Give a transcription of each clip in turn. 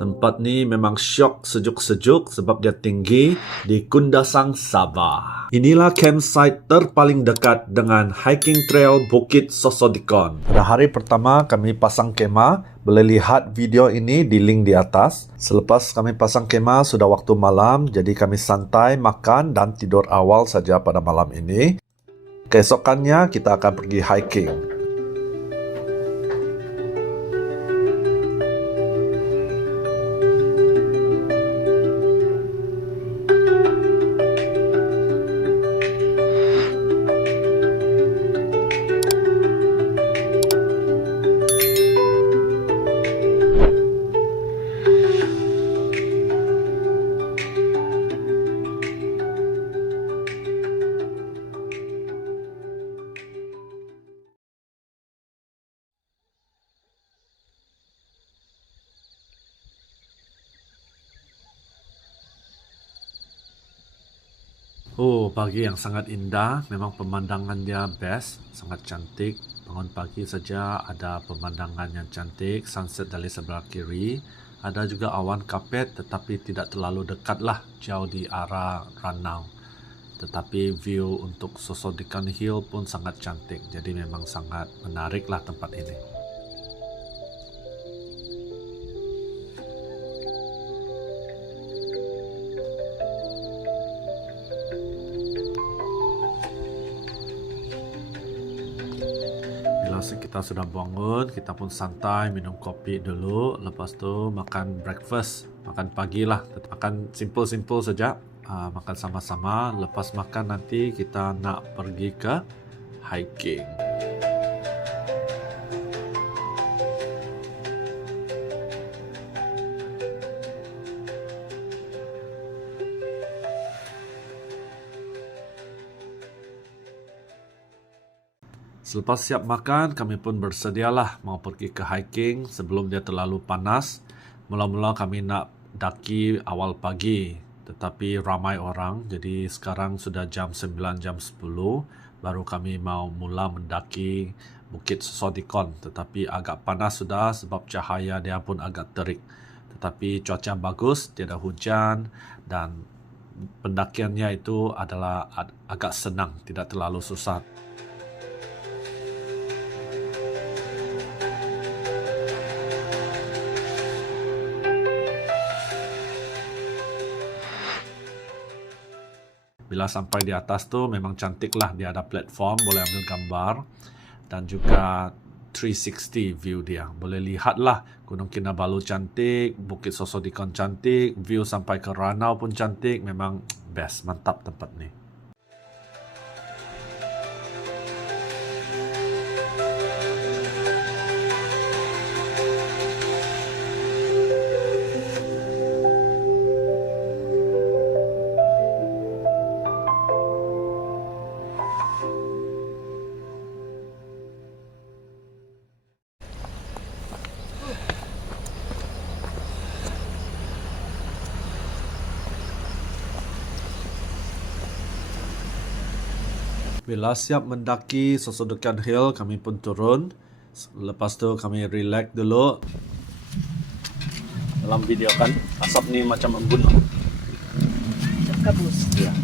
Tempat ni memang syok sejuk-sejuk sebab dia tinggi di Kundasang, Sabah. Inilah campsite terpaling dekat dengan hiking trail Bukit Sosodikon. Pada hari pertama kami pasang kemah. Boleh lihat video ini di link di atas. Selepas kami pasang kemah sudah waktu malam, jadi kami santai, makan dan tidur awal saja pada malam ini. Keesokannya kita akan pergi hiking. Oh, pagi yang sangat indah. Memang pemandangan dia best, sangat cantik. Bangun pagi saja ada pemandangan yang cantik, sunset dari sebelah kiri. Ada juga awan kapet tetapi tidak terlalu dekatlah, jauh di arah Ranau. Tetapi view untuk Sosodikan Hill pun sangat cantik. Jadi memang sangat menariklah tempat ini. Kita sudah bangun, kita pun santai minum kopi dulu, lepas tu makan breakfast, makan pagi lah, makan simple-simple saja, makan sama-sama. Lepas makan nanti kita nak pergi ke hiking. Selepas siap makan, kami pun bersedialah mau pergi ke hiking sebelum dia terlalu panas. Mula-mula kami nak daki awal pagi, tetapi ramai orang. Jadi sekarang sudah jam 9, jam 10. Baru kami mau mula mendaki Bukit Sosodikon. Tetapi agak panas sudah sebab cahaya dia pun agak terik. Tetapi cuaca bagus, tiada hujan dan pendakiannya itu adalah agak senang, tidak terlalu susah. Bila sampai di atas tu memang cantik lah. Dia ada platform, boleh ambil gambar. Dan juga 360 view dia. Boleh lihat lah Gunung Kinabalu cantik, Bukit Sosodikon cantik, view sampai ke Ranau pun cantik. Memang best, mantap tempat ni. Bila siap mendaki Sosodikon Hill, kami pun turun. Lepas tu kami relax dulu. Dalam video kan, asap ni macam embun. Macam kabus. Ya.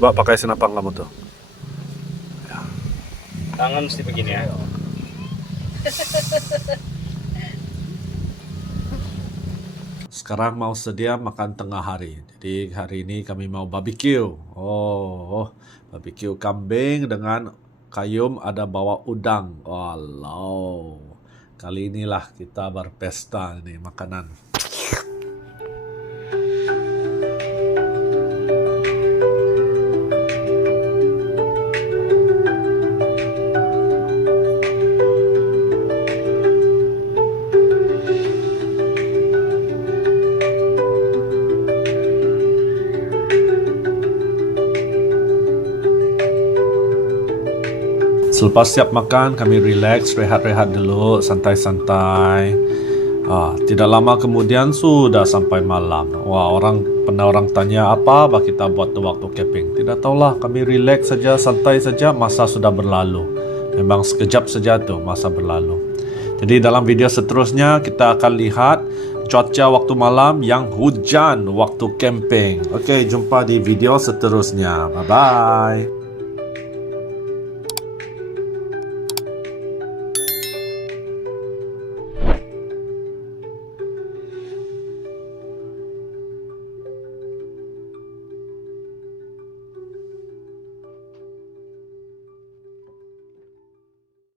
Coba pakai senapang kamu tuh. Tangan mesti begini ya. Sekarang mau sedia makan tengah hari. Jadi hari ini kami mau barbecue. Barbecue kambing dengan Kayum ada bawa udang. Walau. Kali inilah kita berpesta ini makanan. Selepas siap makan, kami relax, rehat-rehat dulu, santai-santai. Tidak lama kemudian sudah sampai malam. Wah, orang tanya apa kita buat waktu camping. Tidak tahulah, kami relax saja, santai saja, masa sudah berlalu. Memang sekejap saja tuh masa berlalu. Jadi dalam video seterusnya kita akan lihat cuaca waktu malam yang hujan waktu camping. Oke, jumpa di video seterusnya. Bye-bye.